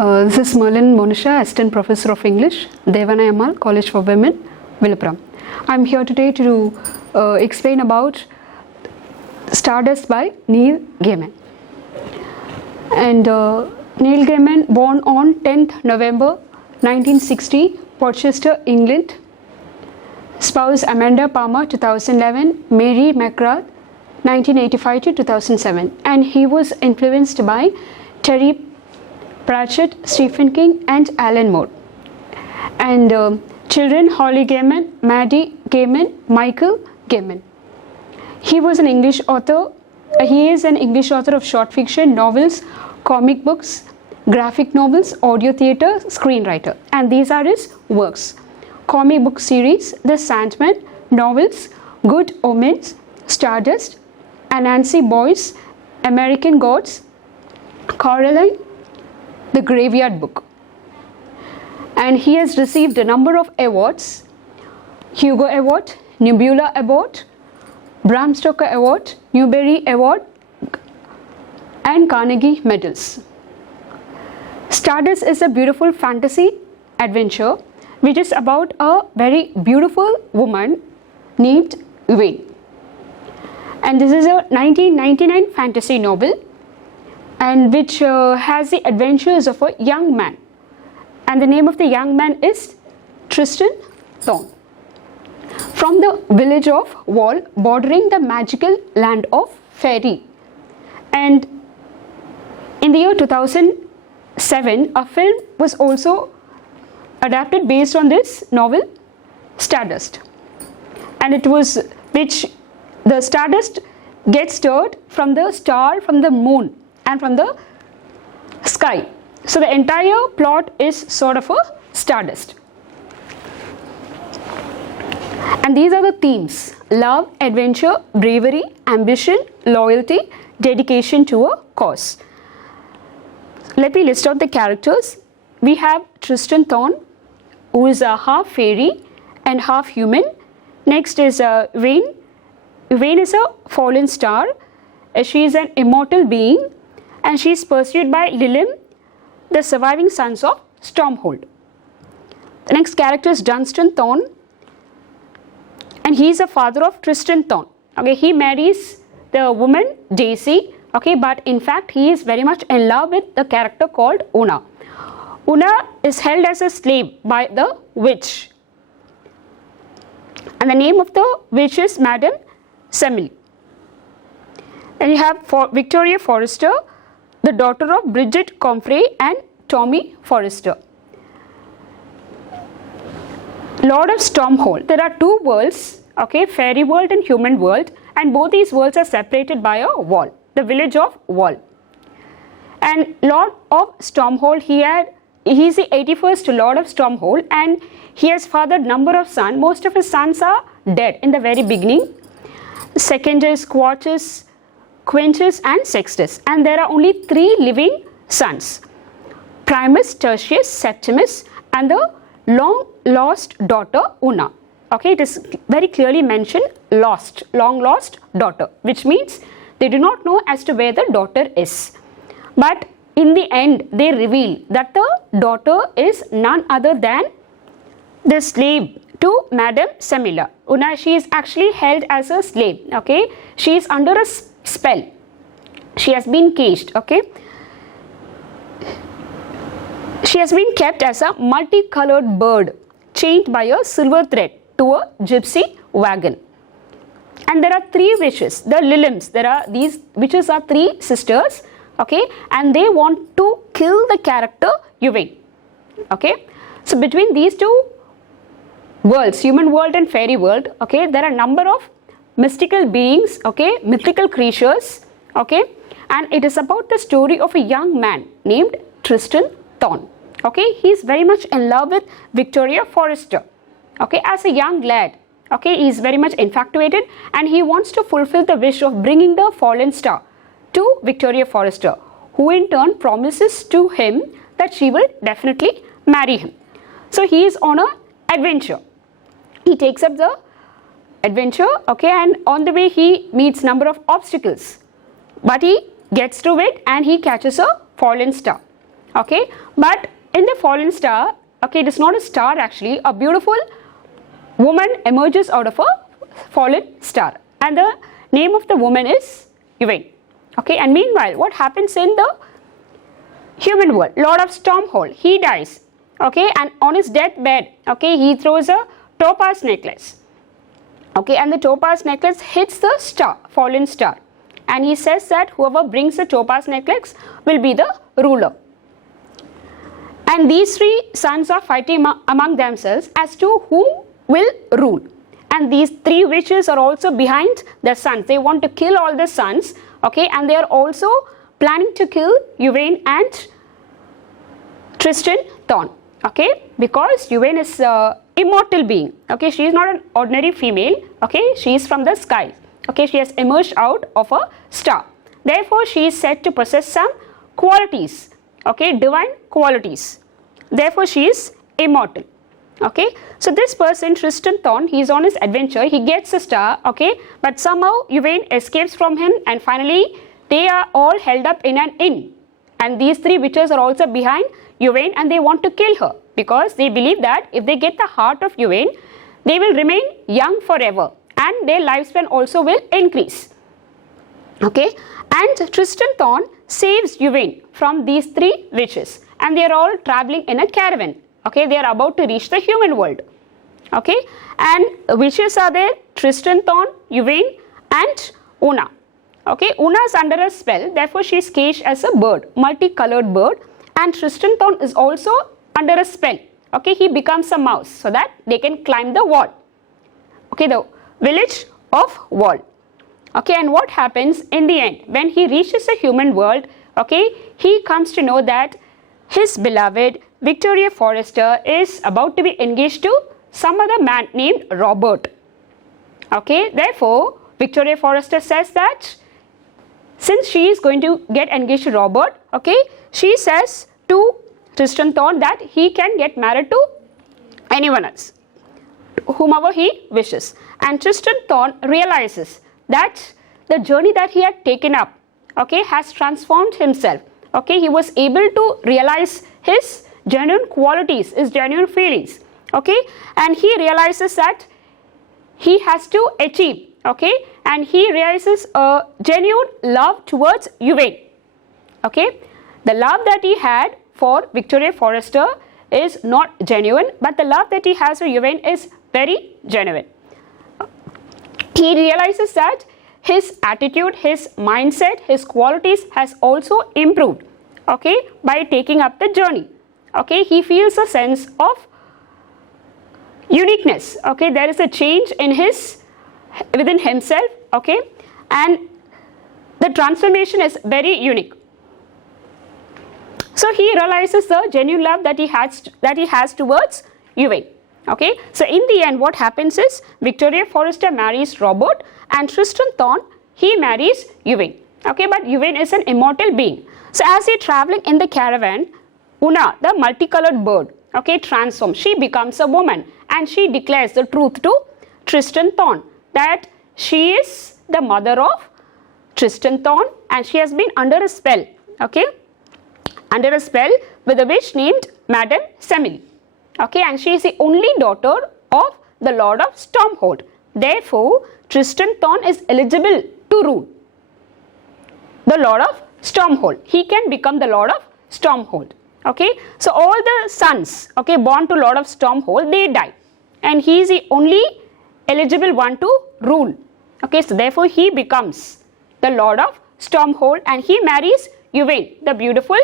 This is V.Merlin Monisha, Assistant Professor of English, Theivanai Ammal, College for Women, Villupuram. I am here today to explain about Stardust by Neil Gaiman. And Neil Gaiman, born on 10th November 1960, Portchester, England. Spouse Amanda Palmer, 2011, Mary McGrath, 1985 to 2007. And he was influenced by Terry Pratchett, Stephen King and Alan Moore. And children, Holly Gaiman, Maddie Gaiman, Michael Gaiman. He was an English author. He is an English author of short fiction, novels, comic books, graphic novels, audio theatre, screenwriter. And these are his works. Comic book series, The Sandman, novels, Good Omens, Stardust, Anansi Boys, American Gods, Coraline, The Graveyard Book. And he has received a number of awards: Hugo Award, Nebula Award, Bram Stoker Award, Newbery Award and Carnegie Medals. Stardust is a beautiful fantasy adventure which is about a very beautiful woman named Yvaine. And this is a 1999 fantasy novel, and which has the adventures of a young man, and the name of the young man is Tristan Thorn, from the village of Wall, bordering the magical land of faerie. And in the year 2007, a film was also adapted based on this novel, Stardust, and it was which the Stardust gets stirred from the star, from the moon and from the sky. So the entire plot is sort of a stardust. And these are the themes: love, adventure, bravery, ambition, loyalty, dedication to a cause. Let me list out the characters. We have Tristan Thorn, who is a half fairy and half human. Next is Yvaine. Yvaine is a fallen star. She is an immortal being, and she is pursued by Lilim, the surviving sons of Stormhold. The next character is Dunstan Thorn, and he is the father of Tristan Thorn. Okay, he marries the woman Daisy. Okay, but in fact he is very much in love with the character called Una. Una is held as a slave by the witch, and the name of the witch is Madame Semele. And you have Victoria Forrester, the daughter of Bridget Comfrey and Tommy Forrester. Lord of Stormhold. There are two worlds, okay, fairy world and human world, and both these worlds are separated by a wall, the village of Wall. And Lord of Stormhold, he's the 81st Lord of Stormhold, and he has fathered number of sons. Most of his sons are dead in the very beginning. Second is Quartus, Quintus and Sextus, and there are only 3 living sons: Primus, Tertius, Septimus, and the long lost daughter Una. Okay, it is very clearly mentioned lost, long lost daughter, which means they do not know as to where the daughter is. But in the end they reveal that the daughter is none other than the slave to Madame Semele. Una, she is actually held as a slave. Okay, she is under a spell. She has been caged. Okay, she has been kept as a multicolored bird, chained by a silver thread to a gypsy wagon. And there are 3 witches, the Lilims. These witches are 3 sisters. Okay, and they want to kill the character Yvaine. Okay, so between these two worlds, human world and fairy world, okay, there are a number of mystical beings, okay, mythical creatures, okay, and it is about the story of a young man named Tristan Thorn. Okay, he is very much in love with Victoria Forrester. Okay, as a young lad, okay, he is very much infatuated, and he wants to fulfill the wish of bringing the fallen star to Victoria Forrester, who in turn promises to him that she will definitely marry him. So he is on an adventure. He takes up the adventure, okay, and on the way he meets number of obstacles, but he gets through it and he catches a fallen star. Okay, but in the fallen star, okay, it is not a star actually, a beautiful woman emerges out of a fallen star, and the name of the woman is Yvaine. Okay, and meanwhile, what happens in the human world? Lord of Stormhold, he dies. Okay, and on his deathbed, okay, he throws a topaz necklace. Okay, and the topaz necklace hits the star, fallen star, and he says that whoever brings the topaz necklace will be the ruler. And these three sons are fighting among themselves as to who will rule. And these three witches are also behind the sons. They want to kill all the sons, okay, and they are also planning to kill Yvaine and Tristan Thorn, okay, because Yvaine is an immortal being, okay, she is not an ordinary female, okay, she is from the sky, okay, she has emerged out of a star. Therefore, she is said to possess some qualities, okay, divine qualities. Therefore, she is immortal. Okay, so this person Tristan Thorn, he is on his adventure, he gets a star, okay, but somehow Yvaine escapes from him, and finally they are all held up in an inn, and these three witches are also behind Yvaine, and they want to kill her because they believe that if they get the heart of Yvaine, they will remain young forever and their lifespan also will increase. Okay, and Tristan Thorn saves Yvaine from these three witches, and they are all traveling in a caravan. Okay, they are about to reach the human world. Okay, and witches are there: Tristan Thorn, Yvaine, and Una. Okay, Una is under a spell, therefore she is caged as a bird, multicolored bird, and Tristan Thorn is also under a spell. Okay, he becomes a mouse so that they can climb the wall. Okay, the village of wall. Okay, and what happens in the end when he reaches the human world? Okay, he comes to know that his beloved Victoria Forrester is about to be engaged to some other man named Robert. Okay, therefore Victoria Forrester says that since she is going to get engaged to Robert, okay, she says to Tristan Thorn that he can get married to anyone else, whomever he wishes. And Tristan Thorn realizes that the journey that he had taken up, okay, has transformed himself. Okay, he was able to realize his genuine qualities, his genuine feelings. Okay, and he realizes that he has to achieve. Okay, and he realizes a genuine love towards Yvaine. Okay, the love that he had for Victoria Forrester is not genuine, but the love that he has for Yvaine is very genuine. He realizes that his attitude, his mindset, his qualities has also improved, okay, by taking up the journey. Okay, he feels a sense of uniqueness. Okay, there is a change in within himself. Okay, and the transformation is very unique. So he realizes the genuine love that he has towards Yvaine. Okay, so in the end what happens is Victoria Forrester marries Robert, and Tristan Thorn, he marries Yvaine. Okay, but Yvaine is an immortal being. So as they are traveling in the caravan, Una, the multicolored bird, okay, transforms. She becomes a woman and she declares the truth to Tristan Thorn that she is the mother of Tristan Thorn and she has been under a spell, okay, under a spell with a witch named Madame Semele. Okay, and she is the only daughter of the Lord of Stormhold. Therefore, Tristan Thorn is eligible to rule the Lord of Stormhold. He can become the Lord of Stormhold. Okay, so all the sons, okay, born to Lord of Stormhold, they die, and he is the only eligible one to rule. Okay, so therefore he becomes the Lord of Stormhold, and he marries Yvaine, the beautiful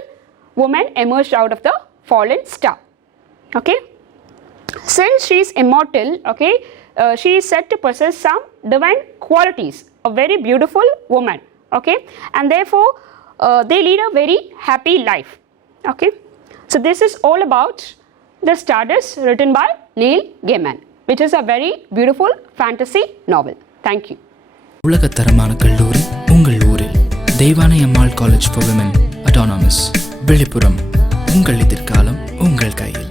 woman emerged out of the fallen star. Okay, since she is immortal, okay, she is said to possess some divine qualities, a very beautiful woman. Okay, and therefore they lead a very happy life. Okay, so this is all about the Stardust, written by Neil Gaiman, which is a very beautiful fantasy novel. Thank you. உலகத்தரமான கல்லூரி உங்கள் ஊரில் Deivanai Ammal college for women autonomous Villupuram. உங்கள் எதிர்காலம் உங்கள் கையில்.